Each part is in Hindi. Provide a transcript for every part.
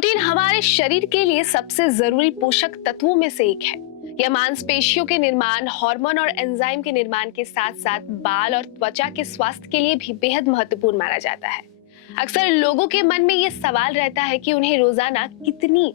प्रोटीन हमारे शरीर के लिए सबसे जरूरी पोषक तत्वों में से एक है। यह मांसपेशियों के निर्माण, हार्मोन और एंजाइम के निर्माण के साथ साथ बाल और त्वचा के स्वास्थ्य के लिए भी बेहद महत्वपूर्ण माना जाता है। अक्सर लोगों के मन में यह सवाल रहता है कि उन्हें रोजाना कितनी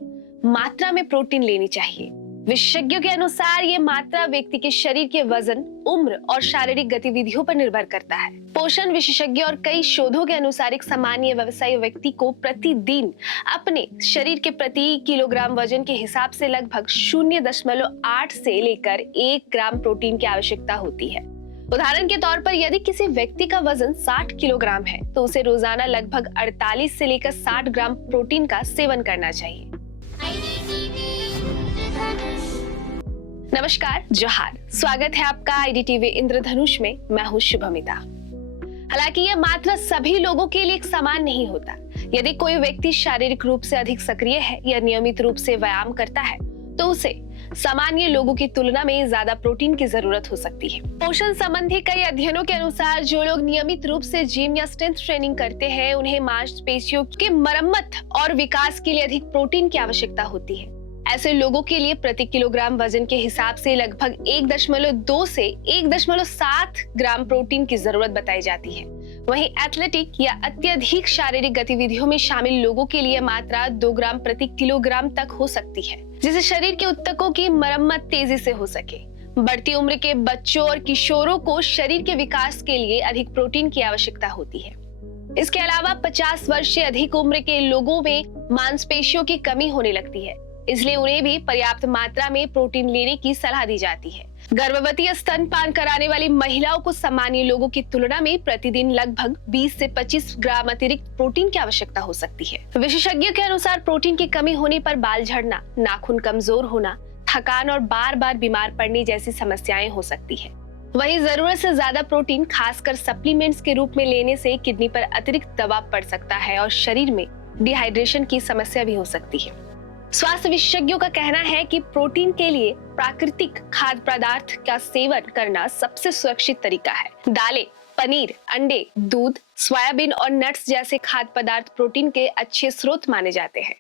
मात्रा में प्रोटीन लेनी चाहिए। विशेषज्ञों के अनुसार ये मात्रा व्यक्ति के शरीर के वजन, उम्र और शारीरिक गतिविधियों पर निर्भर करता है। पोषण विशेषज्ञ और कई शोधों के अनुसार एक सामान्य व्यवसायी व्यक्ति को प्रतिदिन अपने शरीर के प्रति किलोग्राम वजन के हिसाब से लगभग 0.8 से लेकर 1 ग्राम प्रोटीन की आवश्यकता होती है। उदाहरण के तौर पर यदि किसी व्यक्ति का वजन 60 किलोग्राम है तो उसे रोजाना लगभग 48 से लेकर 60 ग्राम प्रोटीन का सेवन करना चाहिए। नमस्कार, जोहार, स्वागत है आपका आईडीटीवी इंद्रधनुष में। मैं हूँ शुभमिता। हालांकि यह मात्रा सभी लोगों के लिए एक समान नहीं होता। यदि कोई व्यक्ति शारीरिक रूप से अधिक सक्रिय है या नियमित रूप से व्यायाम करता है तो उसे सामान्य लोगों की तुलना में ज्यादा प्रोटीन की जरूरत हो सकती है। पोषण संबंधी कई अध्ययनों के अनुसार जो लोग नियमित रूप से जिम या स्ट्रेंथ ट्रेनिंग करते हैं उन्हें मांसपेशियों के मरम्मत और विकास के लिए अधिक प्रोटीन की आवश्यकता होती है। ऐसे लोगों के लिए प्रति किलोग्राम वजन के हिसाब से लगभग 1.2 से 1.7 ग्राम प्रोटीन की जरूरत बताई जाती है। वहीं एथलेटिक या अत्यधिक शारीरिक गतिविधियों में शामिल लोगों के लिए मात्रा 2 ग्राम प्रति किलोग्राम तक हो सकती है, जिससे शरीर के ऊतकों की मरम्मत तेजी से हो सके। बढ़ती उम्र के बच्चों और किशोरों को शरीर के विकास के लिए अधिक प्रोटीन की आवश्यकता होती है। इसके अलावा 50 वर्ष से अधिक उम्र के लोगों में मांसपेशियों की कमी होने लगती है, इसलिए उन्हें भी पर्याप्त मात्रा में प्रोटीन लेने की सलाह दी जाती है। गर्भवती या स्तनपान कराने वाली महिलाओं को सामान्य लोगों की तुलना में प्रतिदिन लगभग 20 से 25 ग्राम अतिरिक्त प्रोटीन की आवश्यकता हो सकती है। विशेषज्ञों के अनुसार प्रोटीन की कमी होने पर बाल झड़ना, नाखून कमजोर होना, थकान और बार बार बीमार पड़ने जैसी समस्याएं हो सकती है। वहीं जरूरत से ज्यादा प्रोटीन खासकर सप्लीमेंट्स के रूप में लेने से किडनी पर अतिरिक्त दबाव पड़ सकता है और शरीर में डिहाइड्रेशन की समस्या भी हो सकती है। स्वास्थ्य विशेषज्ञों का कहना है कि प्रोटीन के लिए प्राकृतिक खाद्य पदार्थ का सेवन करना सबसे सुरक्षित तरीका है। दालें, पनीर, अंडे, दूध, सोयाबीन और नट्स जैसे खाद्य पदार्थ प्रोटीन के अच्छे स्रोत माने जाते हैं।